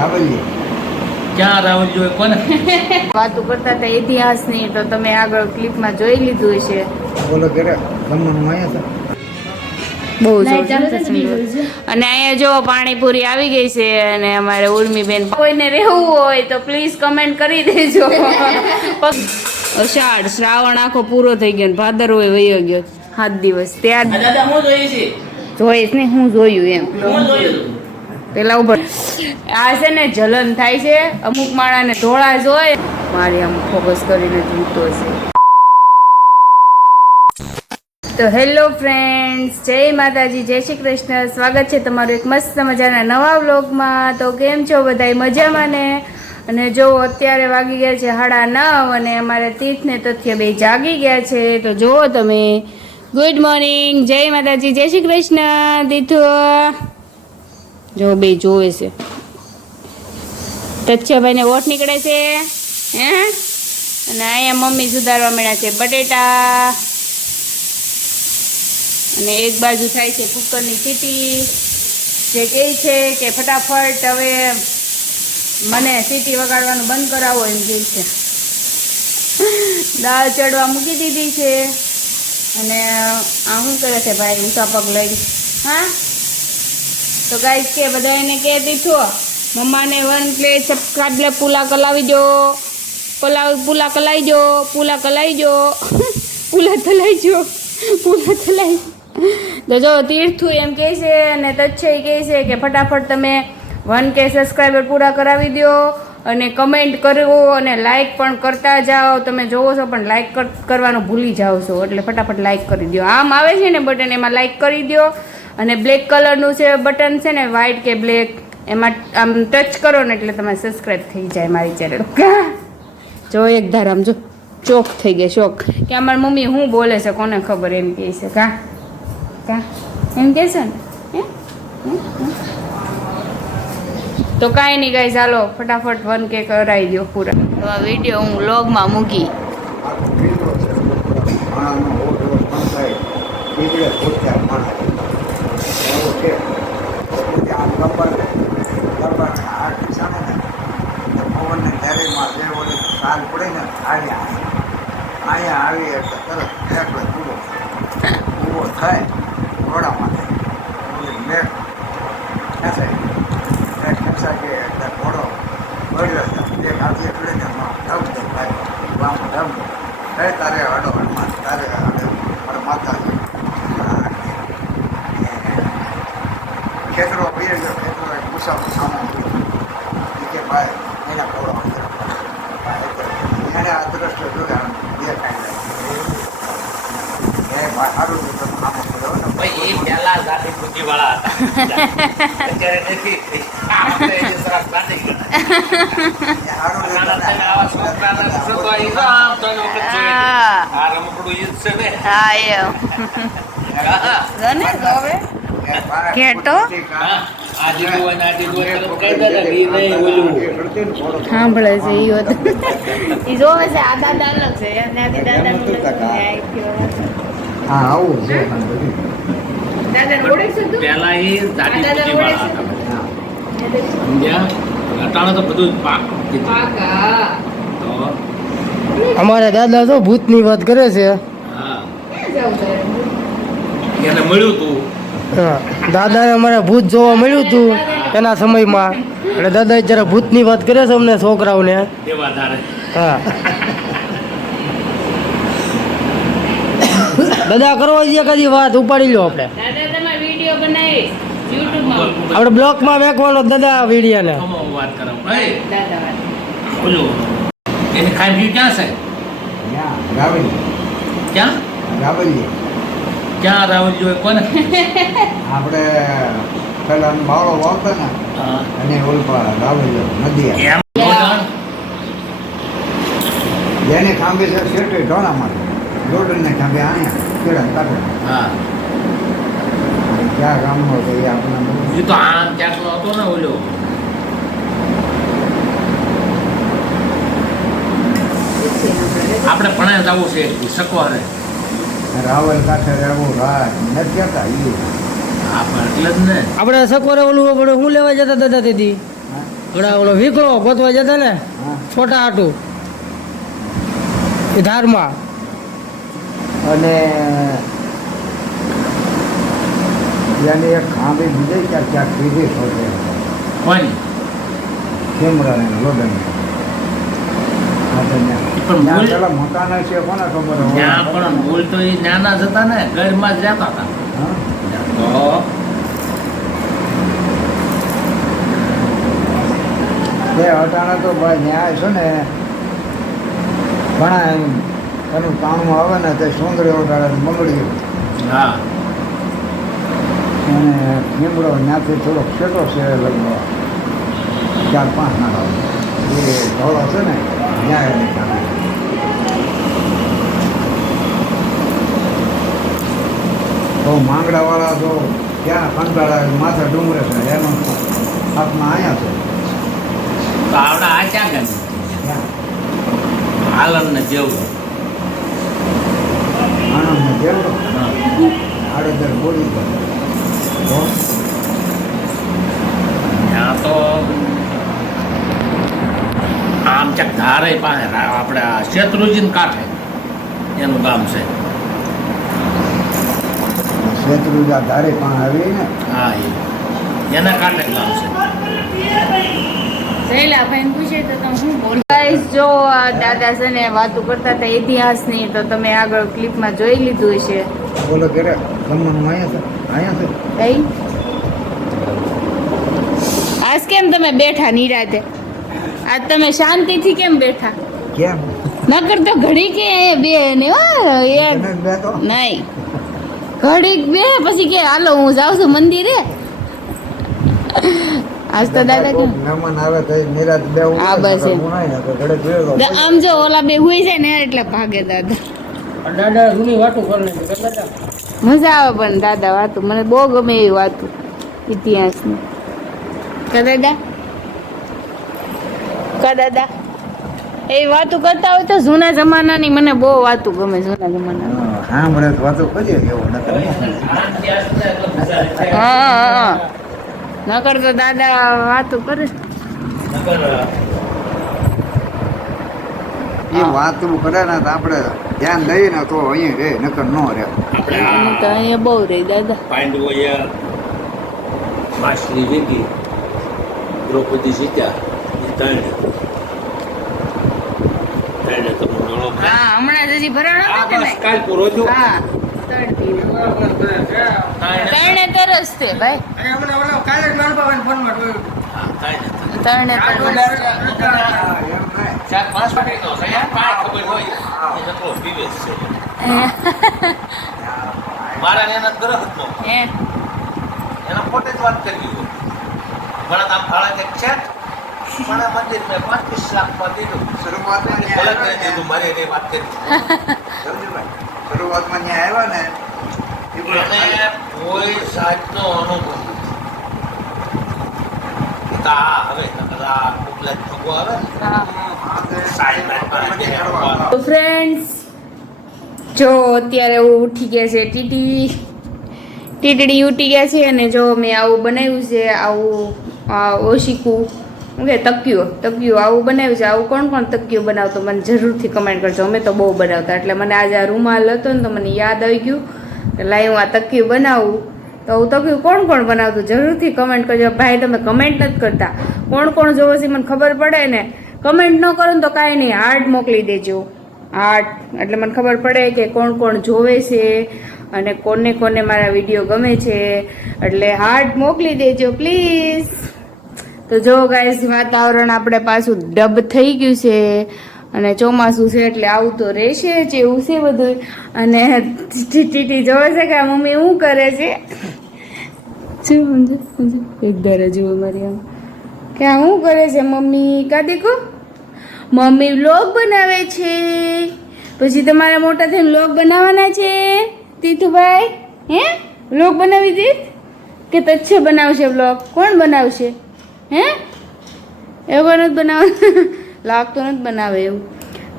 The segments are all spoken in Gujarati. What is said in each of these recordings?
ક્યાં રાહુલ જોઈ કોને વાતો કરતા હતા ઇતિહાસની, તો તમે આગળ ક્લિપમાં જોઈ લીધું હશે. બોલો ઘરે જમવાનું અહીંયા છે. બહુ અને અહીંયા જો પાણીપુરી આવી ગઈ છે અને અમારે ઉર્મીબેન કોઈને રહેવું હોય તો પ્લીઝ કમેન્ટ કરી દેજો. અષાઢ શ્રાવણ આખો પૂરો થઈ ગયો, ભાદરવો વયો ગયો 7 દિવસ. ત્યાં દાદા હું જોઈએ છે જોઈશ ને હું જોયું એમ હું જોયું પેલા ઉપર આ છે ને જલન થાય છે અમુક માણાને ધોળા જોય. મારી આમ ફોકસ કરીને જોતો છે. તો હેલો ફ્રેન્ડ્સ, જય માતાજી, જય શ્રી કૃષ્ણ. સ્વાગત છે તમારું એક મસ્ત મજાના નવા વ્લોગમાં. તો કેમ છો બધાય મજામાં ને? અને જો અત્યારે વાગી ગયા છે 9:30 અને અમારે તીર્થ ને તથ્ય બે જાગી ગયા છે. તો જુઓ તમે, ગુડ મોર્નિંગ, જય માતાજી, જય શ્રી કૃષ્ણ. દીધો જો બે જોવે છે. તથ્યભાઈને વોટ નીકળે છે હે. અને અહીંયા મમ્મી સુધારવા મળ્યા છે બટેટા. અને એક બાજુ થાય છે કુકરની સીટી, જે કહે છે કે ફટાફટ હવે મને સીટી વગાડવાનું બંધ કરાવો એમ કહે છે. દાળ ચડવા મૂકી દીધી છે. અને આ શું કરે છે ભાઈ ઊંચા પગ લઈ? હા તો ગાઈસ કે બધા એને કહે દીધો મમ્માને 1 પ્લેટ સબસ્ક્રાઇબ પુલા કલાવી દો, પુલા કલાઈ દો, પુલા કલાઈ દો, પુલા થલાઈ દો, પુલા થલાઈ. તો જો તીર્થું એમ કહે છે અને તચ્છય કહે છે કે ફટાફટ તમે 1K સબસ્ક્રાઈબર પૂરા કરાવી દો અને કમેન્ટ કરવો અને લાઇક પણ કરતા જાઓ. તમે જોવો છો પણ લાઇક કરવાનું ભૂલી જાઓ છો, એટલે ફટાફટ લાઇક કરી દો. આમ આવે છે ને બટન, એમાં લાઇક કરી દો. અને બ્લેક કલરનું છે બટન છે ને, વ્હાઇટ કે બ્લેક, એમાં આમ ટચ કરો ને એટલે તમે સબસ્ક્રાઈબ થઈ જાય મારી ચેનલ. જો એક ધાર આમ જો ચોક થઈ ગયા, શોક કે અમારી મમ્મી શું બોલે છે કોને ખબર, એમ કહે છે. કા કા એમ કહે છે ને હે? તો કાંઈ નહીં ગાઈસ, ચાલો ફટાફટ 1K કરાવી દો પૂરા. તો આ વિડીયો હું વ્લોગમાં મૂકી. અહીંયા આવી એટલે તરત ઊભો થાય ઘોડા માટે મેં ખેંચા કે ઘોડો બળ્યો છે. એક હાથી પડીને ધમ તારે હડો હનુમાન, તારે માતાજી ખેતરો પીએ ગયો. ખેતરો એક મુસાફર સામે કે ભાઈ એના ઘોડો એને આ દ્રષ્ટિ જોયા બે કાંઈ સારું તમે આમ કર્યો ને ભાઈ એ પહેલા જાતિ બુદ્ધિ વાળા હતા અત્યારે નથી સરસ બાંધી સાંભળે છે એ જોવે છે. આ દાદા અલગ છે, દાદા હા આવું છે. પહેલા એ જાતિ બુદ્ધિ વાળા હતા. અટાણે તો બધું પાક તો અમારા દાદા તો ભૂતની વાત કરે છે. હા એને મળ્યું તું. હા, દાદાને અમારે ભૂત જોવા મળ્યું હતું એના સમયમાં. એટલે દાદા જરા ભૂતની વાત કરે છે અમને છોકરાઓને. એવા ધારે હા દાદા કરવા જઈએ કદી વાત ઉપાડી લો આપણે. દાદા તમે વિડીયો બનાવીશ યુટ્યુબમાં. આપણે બ્લોકમાં મેકવાનો દાદા વિડીયોને. વાત કરો ભાઈ દાદા વાત બોલો. એની ખાઈ ક્યાં છે? રાવલી ક્યાં રાવલી ક્યાં રાહુલ જોઈ કોને આપણે પેલા બાવળો વાવતા ને હા. અને ઓલપા રાવલી નદી એમ જોડાણ. જેને ખાંભે છે શેઠે ઢોણા માટે જોડને ખાંભે અહીંયા કેળા કાઢે. હા ક્યાં ગામનો હતો એ આપણા એ તો આમ ક્યાંકનો હતો ને ઓલો. આપણે ભણાય જવું છે શકવારે. રાવલ કાંઠે રહેવું રાજ નથી કહેતા એ. હા પણ એટલે જ ને. આપણે સકોરે ઓલું આપણે શું લેવા જતા દાદા તેથી હમણાં ઓલો વીકળો ગોતવા જતા ને હા. છોટા હાટું એ ધારમાં અને એની એક ખાંભી બીજે ક્યાંક બીજી શોધે કોની કેમરાને લોડન પણ મૂળ- પેલા મકાન છે કોને ખબર હોય? ત્યાં પણ મૂળ તો એ નાના જ હતા ને ઘરમાં જ રહેતા હતા હા? તો તે અટાણે તો ભાઈ ન્યાય છે ને ઘણા એનું કામમાં આવે ને તે સુંદરી ઓટાડે બંગડી હા અને લીમડો ત્યાંથી થોડોક છેટો છે લગભગ 4-5 નાનો એ ધોળો છે ને ત્યાં એની સામે. તો માંગડાવાળા તો ક્યાં કંટાળા માથે ડુંગરે છે એનો હાથમાં અહીંયા છે તો આવડા આ ક્યાં ગમે ત્યાં હાલન ને જેવું આનંદને જેવડો આડેધડ બોલી ગયો તો ત્યાં તો આમ ચક ધારે પાસે આપણે આ શેત્રુજીન કાંઠે એનું ગામ છે શેત્રુજા ધારે પણ આવી ને હા એના કાંઠે ગામ છે સહેલા ભાઈને પૂછે તો તમે શું બોલો ગાઈસ જો આ દાદા છે ને વાતો કરતા હતા ઇતિહાસની તો તમે આગળ ક્લિપમાં જોઈ લીધું હશે બોલો કે જમવાનું અહીંયા છે કઈ આજ કેમ તમે બેઠા નિરાતે આજ તમે શાંતિથી કેમ બેઠા કેમ નકર તો ઘડી કે બે ને હો એક તમે બે તો નહીં ઘડીક બે પછી કે હાલો હું જાઉં છું મંદિરે આજ તો દાદા કેમ મહેમાન આવે તો નિરાત બે હા, બસ એમ. ઘડે જોયો તો આમ જો ઓલા બે હુઈ જાય ને એટલે ભાગે દાદા દાદા જૂની વાતો કરી નાખી દાદા મજા આવે પણ દાદા વાતું મને બહુ ગમે એવી વાતું ઇતિહાસની કા દાદા કા દાદા એ વાતું કરતા હોય તો જૂના જમાનાની મને બહુ વાતું ગમે જૂના જમાના હા મળે તો વાતો કરીએ કેવો નકર નહીં. હા નકર તો દાદા વાતું કરે એ વાતું કરે ને તો આપણે ધ્યાન દઈએ ને તો અહીં રે નકર ન રે આપણે અમે તો અહીંયા બહુ રહી દાદા પાંડવોએ માછલી વીંધી દ્રૌપદી જીત્યા એ ત્રણે તમે મેળો હા હમણાં જ હજી ભરાણો આ હતો કે બસ નહીં કાલ પૂરો જો હા ત્રણે તરસ તે ભાઈ કાલે જ માનભાઈ ફોનમાં જોયું ત્રણે તરસ ચાર પાંચ વાગ્યાનો છે યાર કાંઈ ખબર હોય એ નકરો પીવે જ છે મારા ને એના ગ્રહ હતો હે એના પોતે જ વાત કરી હોય ઘણા આમ ભાડા કે છે પણ આ મંદિર મેં 25 લાખમાં દીધું શરૂઆતમાં ભલે ત્યાં કરી આવ્યા દીધું મારે એને વાત કરી સમજ્યું? શરૂઆતમાં ત્યાં આવ્યા ને એ પણ એને કોઈ જાતનો અનુભવ નથી તા હવે નકર આ ઉપલા ભગવો આવે ને હા સાઈ નાખવા દે ભગવાન. તો ફ્રેન્ડ્સ જો અત્યારે હું ઉઠી ગયા છે ટીટડી ઉઠી ગયા છે અને જો મેં આવું બનાવ્યું છે આવું ઓશીકું શું કે તકિયું આવું બનાવ્યું છે આવું કોણ કોણ તકિયું બનાવતો મને જરૂરથી કમેન્ટ કરજો અમે તો બહુ બનાવતા એટલે મને આજે આ રૂમાલ હતો ને તો મને યાદ આવી ગયું કે લાઈ હું આ તકિયું બનાવું તો હું તકિયું કોણ કોણ બનાવતું જરૂરથી કમેન્ટ કરજો ભાઈ તમે કમેન્ટ નથી કરતા કોણ કોણ જોવો છે મને ખબર પડે ને કમેન્ટ ન કરો ને તો કાંઈ નહીં હાર્ટ મોકલી દેજો હાર્ટ એટલે મને ખબર પડે કે કોણ કોણ જોવે છે અને કોને કોને મારા વિડીયો ગમે છે એટલે હાર્ટ મોકલી દેજો પ્લીઝ તો જો ગાઈસ વાતાવરણ આપણે પાછું ડબ થઈ ગયું છે અને ચોમાસું છે એટલે આવું તો રહેશે જ એવું છે બધું અને ટીટી જોવે છે કે આ મમ્મી શું કરે છે એક ધારે જુઓ મારી આમ કે આ શું કરે છે મમ્મી કા દેખો મમ્મી વ્લોગ બનાવે છે પછી તમારા મોટા થઈને વ્લોગ બનાવવાના છે તીથુભાઈ હે વ્લોગ બનાવી દીધ કે તચ્છે બનાવશે વ્લોગ કોણ બનાવશે હે એવું નથી બનાવે લાગતો નથી બનાવે એવું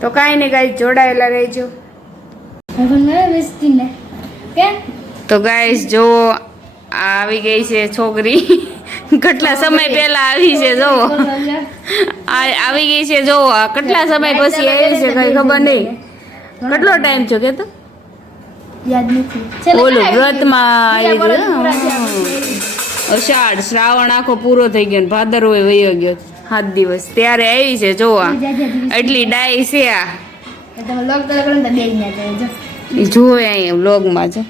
તો કાંઈ નહીં ગાઈસ જોડાયેલા રહેજો તો ગાઈસ જો આવી ગઈ છે છોકરી કેટલા સમય પહેલા આવી છે જોવો આવી ગઈ છે જોવો કેટલા સમય પછી આવી છે કઈ ખબર નહીં કેટલો ટાઈમ છે કે તો યાદ નથી ઓલું વ્રતમાં આવી ગયું અષાઢ શ્રાવણ આખો પૂરો થઈ ગયો ને ભાદરવો વયો ગયો 7 દિવસ ત્યારે આવી છે જોવા એટલી ડાઈ છે આ તમે લોક તો કરો ને બે ને જો ઈ જોવે અહીંયા વ્લોગમાં છે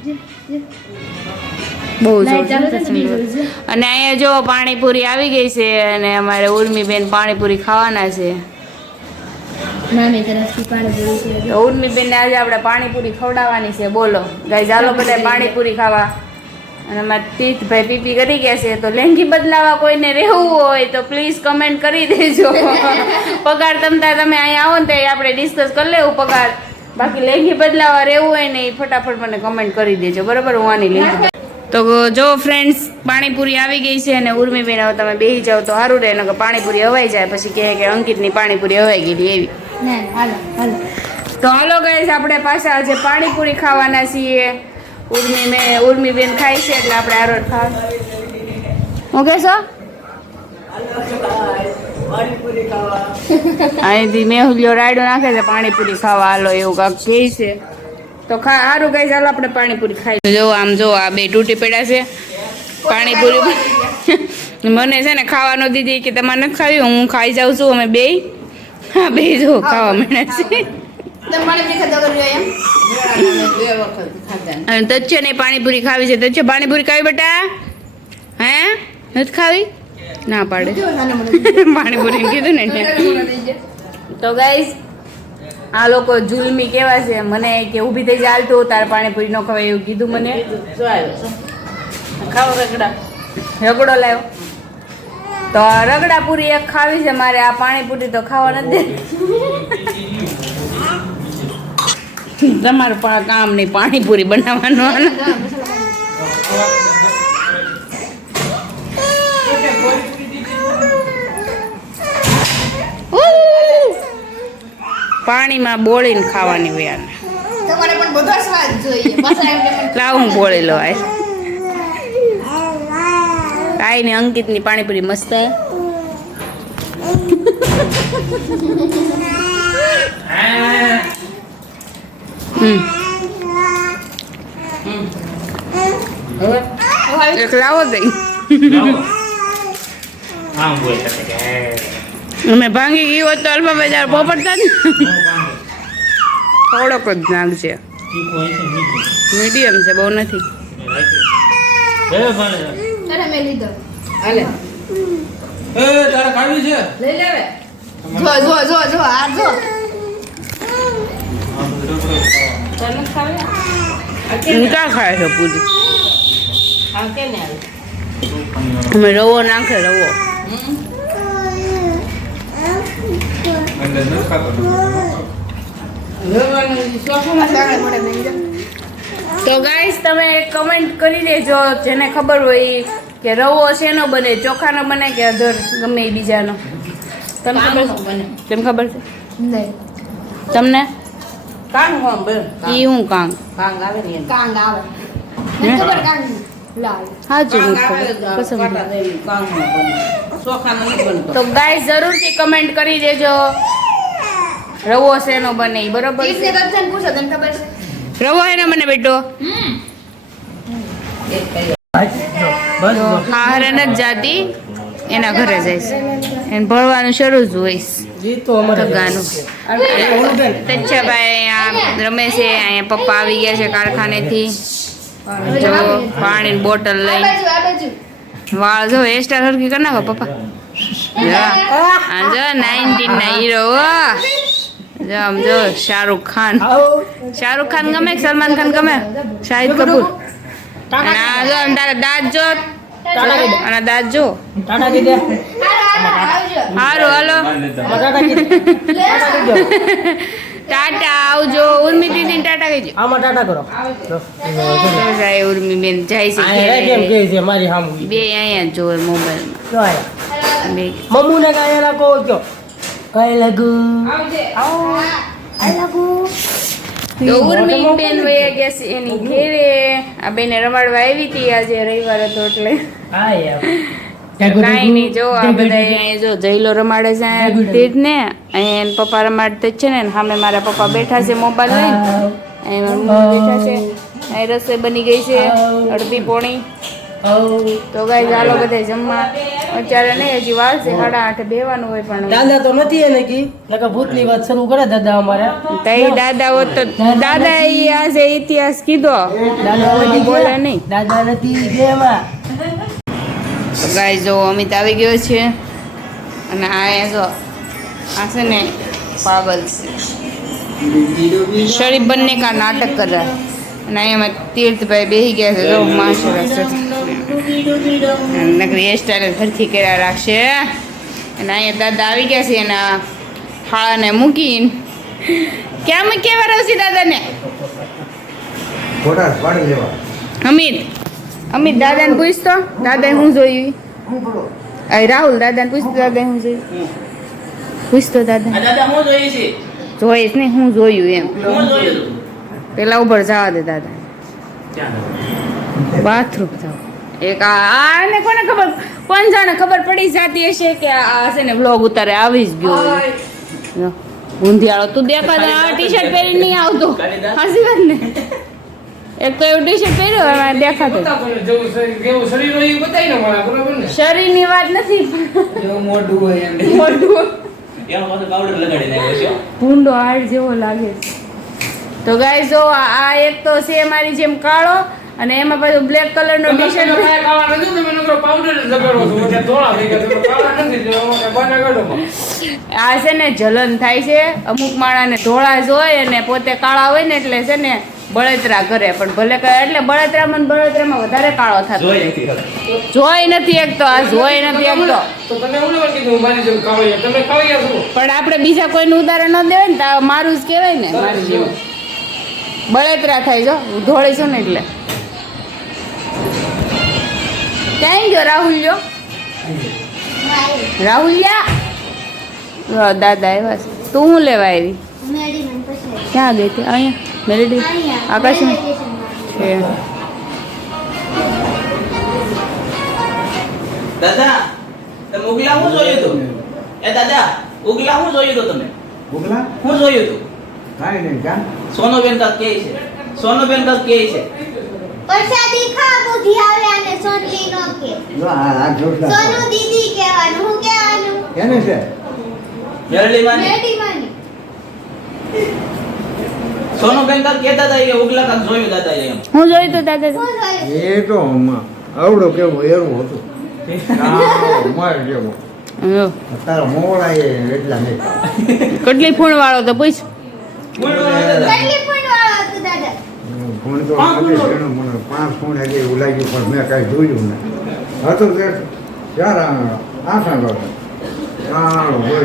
બહુ લાઈટ ચાલુ છે જોરદાર ને બીજું છે. અને અહીંયા જો પાણીપુરી આવી ગઈ છે અને અમારે ઉર્મીબેન પાણીપુરી ખાવાના છે નાની તરફથી પાણી પૂરી છે તો ઉર્મીબેન ને આજે આપણે પાણીપુરી ખવડાવવાની છે બોલો ગાઈ ચાલો બધા પાણીપુરી ખાવા અને અમારા તીર્થભાઈ પીપી કરી ગયા છે તો લેંગી બદલાવા કોઈને રહેવું હોય તો પ્લીઝ કમેન્ટ કરી દેજો પગાર તમતા તમે અહીંયા આવો ને તો આપણે ડિસ્કસ કરી લેવું પગાર બાકી લેંગી બદલાવા રહેવું હોય ને એ ફટાફટ મને કમેન્ટ કરી દેજો બરાબર હું આની લેંગી તો જો ફ્રેન્ડ્સ પાણીપુરી આવી ગઈ છે અને ઉર્મીબેન હવે તમે બેસી જાઓ તો સારું રહે નકર પાણીપુરી હવાઈ જાય પછી કહે કે અંકિતની પાણીપુરી હવાઈ ગયેલી એવી ના હાલો હાલો તો હાલો ગાઈસ આપણે પાછા આજે પાણીપુરી ખાવાના છીએ ઉર્મીબેન ખાય છે એટલે આપણે આરો ખાવા હું કહેશો અહીંથી મેહુલિયો રાયડો નાખે છે પાણીપુરી ખાવા હાલો એવું કાંક કહે છે તો સારું ગાઈસ હાલો આપણે પાણીપુરી ખાઈ જો આમ જો આ બે તૂટી પડ્યા છે પાણીપુરી મને છે ને ખાવાનો દીધી કે તમારે નથી ખાવી હું ખાઈ જાઉં છું અમે બે હા બે જો ખાવા મળ્યા છે તમે પાણી પી ખાધો કર્યો એમ અને તચ્છે ને પાણીપુરી ખાવી છે તચ્છે પાણીપુરી ખાવી બેટા હે નથી ખાવી ના પાડે પાણીપુરી કીધું ને એટલે તો ગાઈસ આ લોકો જુલમી કેવા છે મને કે ઊભી થઈ જાય હાલતું તારે પાણીપુરી ન ખવાય એવું કીધું મને ખાવો રગડા રગડો લાવ્યો તો રગડા પૂરી એક ખાવી છે મારે આ પાણીપુરી તો ખાવા નથી તમારું કામ નહીં પાણીપુરી બનાવવાનું પાણીમાં બોળીને ખાવાની હોય આને તમારે પણ બધો સ્વાદ જોઈએ પાછા એમને પણ લાવ હું બોળી લો આય કાંઈ ને અંકિતની પાણીપુરી મસ્ત એક લાવો દઈ અમે ભાંગી ગઈ હોત તો અલ્પા બજાર પોપડતા જ થોડોક જ નાખજે મીડિયમ છે બહુ નથી અરે મેં લીધો હાલે એ તારે ખાવી છે લઈ લેવે જો જો જો જો આ જો ક્યાં ખાય છે પૂરી અમે રવો નાખે રવો તો ગાઈસ તમે કમેન્ટ કરી દેજો જેને ખબર હોય ઈ કે રવો શેનો બને ચોખાનો બને કે અધર ગમે એ બીજાનો તમને ખબર છે તમને ખબર છે નહીં તમને કાંગ હોમ બેન ઈ હું કાંગ કાંગ આવે ને કાંગ આવે નહીં ખબર કાંગ લાવ હાચું કાંગ નથી આવે ખબર કસમ કાંટા દેવી કાંગ નો બને ચોખાનો નથી બનતો તો ગાઈસ જરૂરથી કમેન્ટ કરી દેજો રવો શેનો બને ઈ બરોબર તીર્થને છે દર્શન પૂછો તને ખબર છે રવો એનો મને બેટો એક કઈ તો હારે નથી જાતી એના ઘરે જઈશ એને ભણવાનું શરૂ જ હોઈશ જી તો અમારે ગાનું તચ્છાભાઈ અહીંયા રમે છે અહીંયા પપ્પા આવી ગયા છે કારખાનેથી જો પાણીની બોટલ આ લઈ બાજુ આ બાજુ વાળ જો હેરસ્ટાઈલ હરકી કરી નાખો પપ્પા જો આ જો 19 ના હીરો જો આમ જો શાહરુખ ખાન ગમે કે સલમાન ખાન ગમે શાહિદ કપૂર અને આ જો તારા દાંત જો અને દાંત જો ટાટા કીધે આવજો સારું હાલો ટાટા કીધે ટાટા આવજો ઉર્મી દીદીને ટાટા કહેજો આમાં ટાટા કરો જાય ઉર્મી બેન જાય છે આયા કેમ ઘેરે. કે છે મારી સામે બે અહીંયા જ જોવે મોબાઈલમાં જો આયા બે મમ્મુને કાંઈ લાગો કયો કાંઈ લાગુ તો ઉર્મી બેન વયા ગયા છે એની ઘેરે આ બેને રમાડવા આવી હતી આજે રવિવાર હતો એટલે આયા કાંઈ નહીં જો આ બધા અહીંયા જો જઈલો રમાડે છે અહીંયા તીર ને અહીંયા એના પપ્પા રમાડતે જ છે ને સામે મારા પપ્પા બેઠા છે મોબાઈલ લઈને અહીંયા મારા મમ્મી બેઠા છે અહીં રસોઈ બની ગઈ છે અડધી પોણી તો ગાય ચાલો બધા જમવા અત્યારે નહીં હજી વાર છે 8:30 બેવાનું હોય પણ દાદા તો નથી એને કી નકર ભૂતની વાત શરૂ કરે દાદા અમારા તઈ દાદા હોત તો દાદા ઈ આજે ઇતિહાસ કીધો દાદા નથી બોલે નહીં દાદા નથી કે એમાં તો ગાય જો અમિત આવી ગયો છે અને આ જો આ છે ને પાગલ છે શરીફ બનને કા નાટક કર રહા અને અહીંયા તીર્થભાઈ બેસી ગયા છે જો માશા નકરી હેરસ્ટાઈલ ફરથી કર્યા રાખશે અને અહીંયા દાદા આવી ગયા છે એના હાળાને મૂકીને ક્યાં મૂકી વરસી દાદાને ફોટા પાડી લેવા અમિત દાદાને પૂછતો દાદાએ હું જોયું રાહુલ દાદાને પૂછતો દાદાએ હું જોયું પૂછતો દાદા દાદા હું જોઈએ છે જોઈશ ને હું જોયું એમ હું જોયું પેલા ઉપર જવા દે દાદા બાથરૂમ જાવ એક આને કોને ખબર કોણ જાણે ખબર પડી જતી હશે કે આ છે ને વ્લોગ ઉતારે આવી જ ગયો હોય. ઊંધિયાળો તું દેખાતો આ ટી શર્ટ પહેરી નહીં આવતો હાસી વાત ને એક તો એવું ટી શર્ટ પહેર્યો એમાં દેખાતો શરીરની વાત નથી મોઢું હોય એમ મોઢું એનો પાછો પાવડર લગાડી નાખ્યો છે ભૂંડો હાડ જેવો લાગે છે. તો ગાય જો આ એક તો છે મારી જેમ કાળો અને એમાં પાછું બ્લેક કલરનો ટી શર્ટ આ છે ને જલન થાય છે અમુક માણાને ધોળા જ હોય અને પોતે કાળા હોય ને એટલે છે ને બળતરા કરે પણ ભલે એટલે બળતરામાં વધારે કાળો થતો જોઈ નથી એક તો આ જોઈ નથી એક તો પણ આપણે બીજા કોઈનું ઉદાહરણ ન દેવાય ને તો આ મારું જ કહેવાય ને મારું જેવું બળતરા થાય જો ધોળી છું ને એટલે ક્યાં ગયો રાહુલિયા દાદા આવ્યા છે તું શું લેવા આવી ક્યાં ગઈ હતી અહીંયા મેલેડી આકાશમાં છે દાદા તમે ઉગલા હું જોયું હતું એ દાદા ઉગલા હું જોયું હતું તમે ઉગલા હું જોયું હતું કાંઈ નહીં કા સોનોબેન કાક કે છે સોનોબેન કાક કે છે પ્રસાદી ખા બુધી આવે અને સોનલી નો કે જો આ જોડલા સોનુ દીદી કહેવાનું હું કહેવાનું એને છે મેરડી માની મેડી માની સોનોબેન કાક કહેતા હતા કે ઉગલા કાક જોયું દાદા એમ હું જોયું તો દાદા હું જોયું એ તો આવડો કેવું એવું હતું માર જેવો તારા મોડા એટલા નહીં કેટલી ફૂણ વાળો તો પૂછ કેટલી ફૂટ વાળો હતું દાદા ફોન તો નથી એનું મને 5 ફોન એટલે એવું લાગ્યું પણ મેં કાંઈ જોયું ને હતું તે ચાર આઠ હોય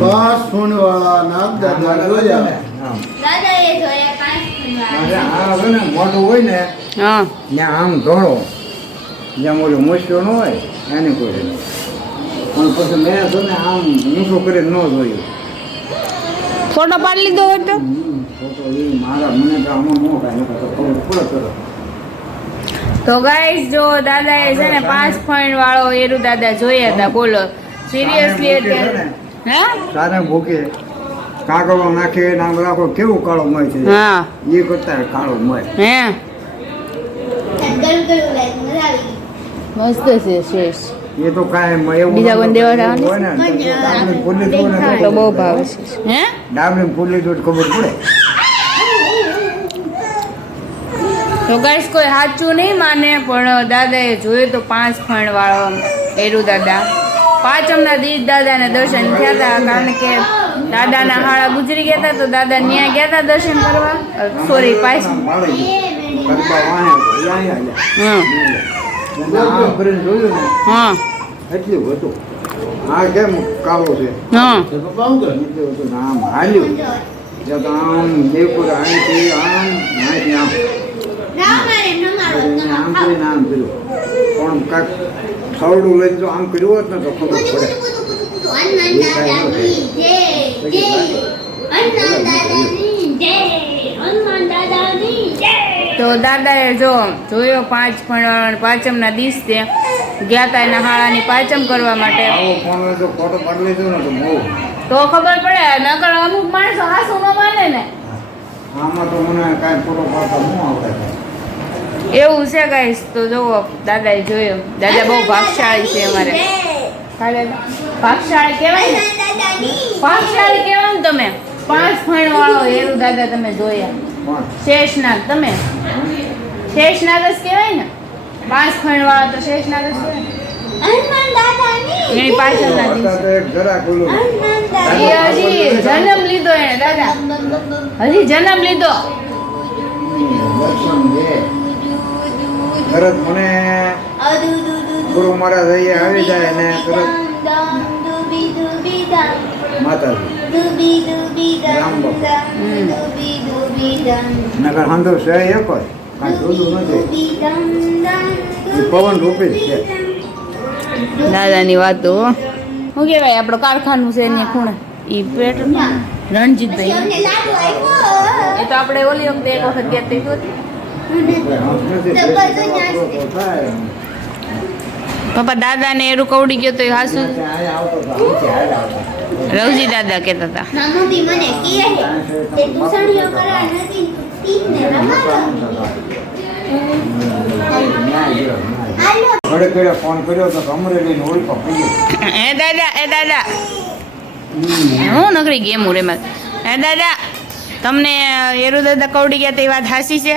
પાંચ ફોન વાળા નાગ દાદા જોયા દાદા એ જોયા 5 ફૂટ વાળા આ છે ને મોટું હોય ને હા ત્યાં આમ ધોળો જ્યાં ઓલું મોસ્યો ન હોય એની કોઈ નહીં પણ પછી મેં છે ને આમ ઊંચું કરી ન જોયું ફોટો પાડી લીધો હોય તો ફોટો એ મારા મને તો આમાં મોટા નથી ખબર પડે તરત તો ગાઈસ જો દાદાએ છે ને 5 પોઈન્ટ વાળો એરુ દાદા જોયા હતા બોલો સિરિયસલી અત્યારે હે સારા ભૂકે કાગળો નાખે ને આમ રાખો કેવું કાળો મય છે હા એ કરતા કાળો મય હે ગલગલ લાઈક મજા આવી મસ્ત છે શેષ એ તો કાંઈ એવું બીજા કોઈ દેવા જવાનું? હોય ને ડાબલી ફૂલી દો ને તો બહુ ભાવે છે હે ડાબલી ફૂલી દો ખબર પડે તો ગાઈસ કોઈ સાચું નહીં માને પણ દાદાએ જોયું તો 5 પોઈન્ટ વાળો એરુ દાદા પાંચમના દિવસ દાદાને દર્શન થયા હતા કારણ કે દાદાના હાળા ગુજરી ગયા હતા તો દાદા ન્યા ગયા હતા દર્શન કરવા સોરી પાંચ કરતા વાહે હા આમ કરીને જોયું ને હા એટલું હતું આ કેમ કાળો છે હા એટલું હતું આમ હાલ્યું જ્યાં તો આમ દેવપુર અહીંથી આમ અહીંથી આમ ના મારે ન મારો આમ કરીને આમ કર્યું પણ કાંઈક ખવડું લઈને જો આમ કર્યું હોત ને તો ખબર પડે હનુમાન દાદાની જય જય હનુમાન દાદાની જય હનુમાન દાદાની જય તો દાદાએ જોયો 5 પોઈન્ટ પાંચમના દિવસે ગયા હતા એના હાળાની પાચમ કરવા માટે. આવો ફોન હોય તો ફોટો પાડી લીધો ને તો બહુ તો ખબર પડે, નકર અમુક માણસો હાસુ ન માને ને. આમાં તો મને કાંઈ ફોટો પાડતા ન આવડે. એવું છે ગાઈસ. તો જુઓ દાદાએ જોયું. દાદા બહુ ભાગશાળી છે અમારે. ભાગશાળી કહેવાય ને, ભાગશાળી કહેવાય ને તમે. 5 ફણ વાળો હેરું દાદા તમે જોયા. પણ શેષનાગ તમે શેષનાગ જ કહેવાય ને. 5 ફણ વાળા તો શેષનાગ જ કહેવાય. એની પાછળના હતા દિવસે તો એક જરાક ઓલું એ હજી જન્મ લીધો એને દાદા, હજી જન્મ લીધો. દર્શન દે તરત મને ગુરુ મહારાજ અહીંયા આવી જાય ને તરત માતાજી રામ બાપા નગર હાંધો છે એક જ કાંઈ જુદું નથી. એ પવન રૂપી જ છે. દાદાની વાતો શું કહેવાય, આપણો કારખાનું છે એની ખૂણે એ પેટ્રોલ રણજીતભાઈ. એ તો આપણે ઓલી વખતે એક વખત ગયા હતી. થાય પપ્પા દાદાને એરું કવડી ગયો તો એ હાસુ રવજી દાદા કહેતા હતા. મમ્મી મને કહે કે તું સાડીઓ કરવા નથી તીને રમાતો. ઘડે ઘડે ફોન કર્યો તો અમરેલી ઓળી પર પડી એ દાદા હું નકરી ગેમ હું રેમાં. એ દાદા તમને એરુ દાદા કવડી ગયા તે વાત હાસી છે?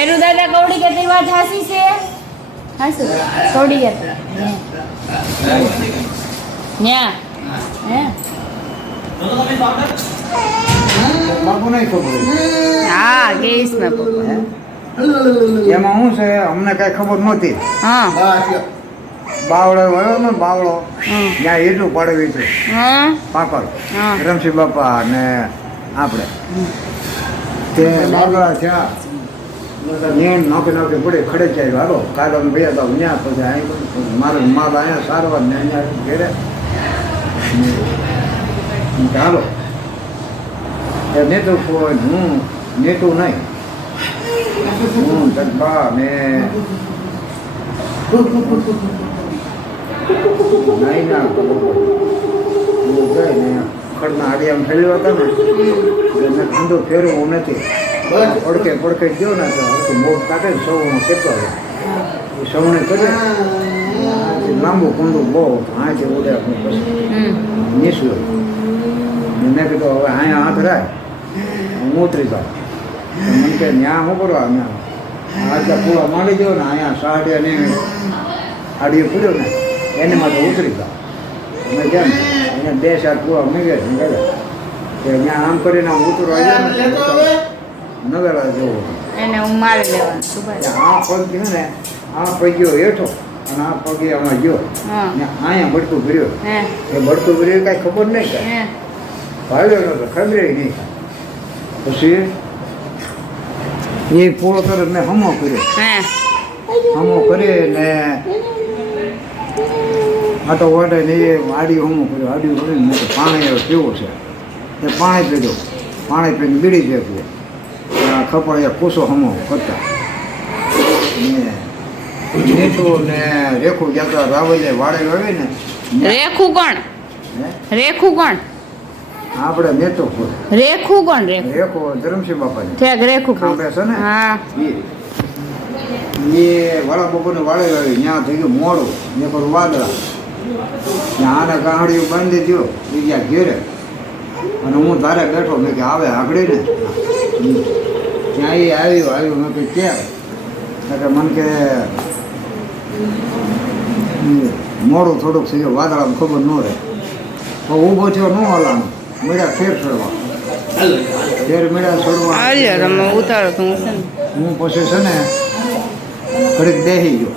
એરુ દાદા કવડી ગયા તે વાત હાસી છે? હાસુ કવડી ગયા ન્યા હે બાપુ નહીં ખબર હા ગેસ ના પપ્પા. એમાં શું છે અમને કઈ ખબર નહોતી. હા બાવળો વયો ને બાવળો હમ. ત્યાં એટલું પડવી છે હા પાકડ હા. રમશી બાપા ને આપણે તે બાવળા થયા નેણ નોકી પડી ખડે ચાલ્યું હાલો કાલે અમે ગયા હતા ત્યાં પછી અહીં મારું માલ અહીંયા સારવાર ને અહીંયા ઘેરે હાલો એ નેતું હું નેતું નહીં હું જગબા ને નહીં ના ખડના આડિયામાં ફેરવ્યો હતા ને એને ધંધો ફેરવું નથી. પડકે ગયો ને તો હરખું મોટ કાઢે ને સૌનો કેટલો એ સૌને કરે લાંબુ કુંડું બહુ હાથે ઉડ્યા પછી નીસું મેં કીધું હવે અહીંયા હાથ રાખ હું ઉતરી જાઉં. મને કે ત્યાં શું કરવા ત્યાં આટલા પૂળા માંડી ગયો ને અહીંયા સાડિયા ને આડીઓ પૂર્યો ને એને માટે ઉતરી જાઉં. અમે કેમ અહીંયા 2-4 પૂળા મૂકે કે ત્યાં આમ કરીને આમ ઉતરવા ગયો ને નવેલા જેવો એને હું મારી લેવાનું સુભાષ. આ પગ ગયો ને આ પગ ગયો હેઠો અને આ પગે આમાં ગયો હા ને અહીંયા બટકું ભર્યો હે એ બટકું ભર્યું કાંઈ ખબર નહીં કાંઈ હે ભાવ્યો નતો ખબર નહીં. પછી એ પૂળો તરત મેં હમો કર્યો હે હમો કરી ને આ તો વાટે ને એ આડિયું હમો કર્યો આડિયું કરીને મેં તો પાણી પીવું છે એ પાણી પીધું પાણી પીને બીડી જતી ખબર એ કૂસો હમો કરતા ને નીચું ને રેખું જતા રાવલે વાળે આવી ને રેખું કોણ? હે? રેખું કોણ? આપણે નેતો રેખું કોણ? રેખું રેખો ધરમસિંહ બાપાની ઠેક રેખું ખાંભે છે ને હા એ વાળા બપોરને વાળે આવી ત્યાં થઈ ગયું મોડું ને પર વાદળા ત્યાં આને ગાંહડીઓ બાંધી દો એ ગયા ઘેરે અને હું તારે બેઠો મેં કે આવે આગળ ને ત્યાં એ આવ્યું મેં કે કેમ કે મને કે મોડું થોડુંક થઈ ગયું વાદળામાં ખબર ન રહે તો ઊભો થયો ન હલાનો મેળા ફેર છોડવા ફેર મેળા છોડવા હાલ્યો તમે ઉતારો તો હું છે ને હું પછી છે ને ઘડીક બેસી ગયો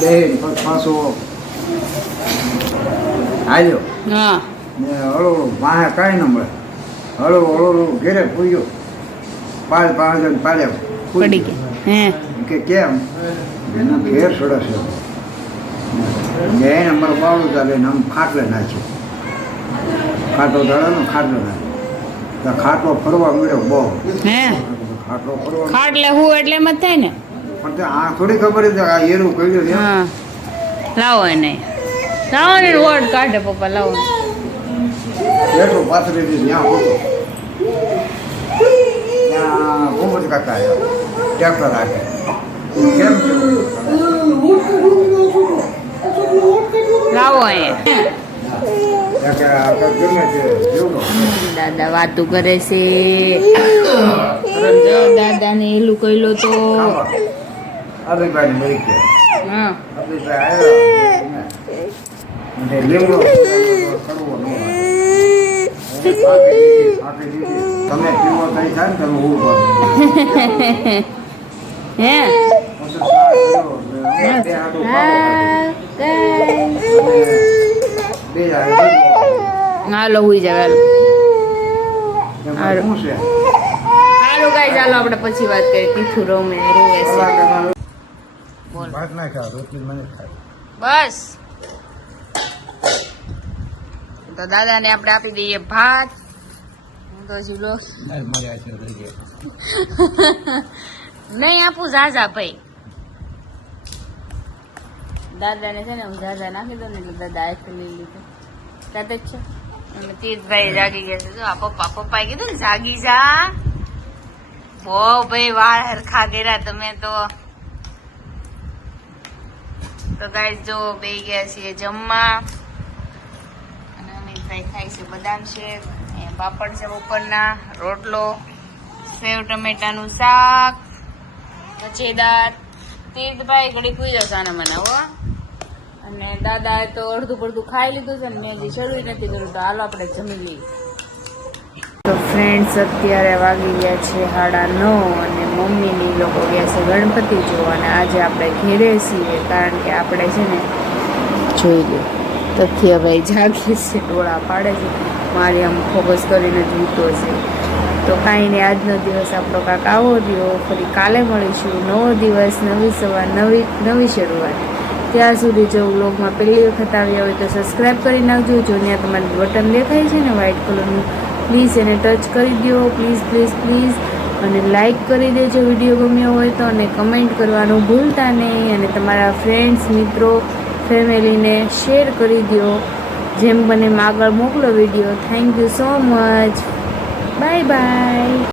બેસી પછી પાછો આવ્યો હા ને હળવું વાહે કાંઈ ન મળે હળવું ઘેરે પૂર્યો પાડ્યા પડી ગઈ હે કે કેમ એના ઘેર છોડે છે એને અમારું બાવળું ચાલે ને આમ ખાટલે નાખ્યું ખાટલો દાડાનો ખાટલો નાખ્યો તો ખાટલો ફરવા મળ્યો બહુ હે ખાટલો ફરવા ખાટલે હું એટલે એમ જ થાય ને પણ તે આ થોડી ખબર હતી આ એરું કહ્યું હા લાવો એને લાવો ને વોટ કાઢે પપ્પા લાવો ને. બેઠો પાથરીથી ત્યાં હોતો ત્યાં ભૂપત કાકા આવ્યા ટ્રેક્ટર રાખે કેમ છે લાવો અહીંયા ગમે છે જેવું દાદા વાતું કરે છે દાદા ને એલું કહેલો તો અભિભાઈ મરી ગયા હા અભિભાઈ આવ્યા લીમડો કરવો ન તમે પીવો થઈ થાય ને તમે ઉભું હે હાલો હુઈ જાવ હાલો શું છે હાલો ગાઈ ચાલો આપણે પછી વાત કરીએ તીથું રોમે રોવે છે બોલ ભાત ના ખાવ રોટલી મને ખાય બસ તો દાદાને આપણે આપી દઈએ ભાત હું તો હજી લો નહીં આપું ઝાઝા ભાઈ દાદાને છે ને હું ઝાઝા નાખી દઉં ને એટલે દાદા આઈસ્ક્રીમ લઈ લીધું દાદા જ છે અને તીર્થભાઈ જાગી ગયા છે જો આ પપ્પાએ કીધું ને જાગી જા બહુ ભાઈ વાળ હરખા કર્યા તમે તો ગાઈસ જો બે ગયા છીએ જમવા અને અમિતભાઈ ખાય છે બદામ શેક અહીંયા પાપડ છે બપોરના રોટલો સેવ ટમેટાનું શાક મચેદાર તીર્થભાઈ ઘડી કુઈ જશે આને મને હો અને દાદાએ તો અડધું પડધું ખાઈ લીધું છે ને મેં હજી શરૂ નથી કર્યું તો હાલો આપણે જમી લઈએ તો ફ્રેન્ડ્સ અત્યારે વાગી ગયા છે 9:30 અને મમ્મીની લોકો ગયા છે ગણપતિ જોવા અને આજે આપણે ઘેરે છીએ કારણ કે આપણે છે ને જોઈ લે તથ્યભાઈ જાગી છે ડોળા પાડે છે મારી આમ ફોકસ કરીને જોતો છે તો કાંઈ નહીં આજનો દિવસ આપણો કાંક આવો રહ્યો ફરી કાલે મળીશું નવો દિવસ નવી સવાર નવી શરૂઆત ત્યાં સુધી જો વ્લોગમાં પહેલી વખત આવ્યા હોય તો સબસ્ક્રાઈબ કરી નાખજો જો ત્યાં તમારું બટન દેખાય છે ને વ્હાઇટ કલરનું પ્લીઝ એને ટચ કરી દો પ્લીઝ પ્લીઝ પ્લીઝ અને લાઈક કરી દેજો વિડીયો ગમ્યો હોય તો અને કમેન્ટ કરવાનું ભૂલતા નહીં અને તમારા ફ્રેન્ડ્સ મિત્રો ફેમિલીને શેર કરી દો જેમ બને આગળ મોકલો video thank you so much bye bye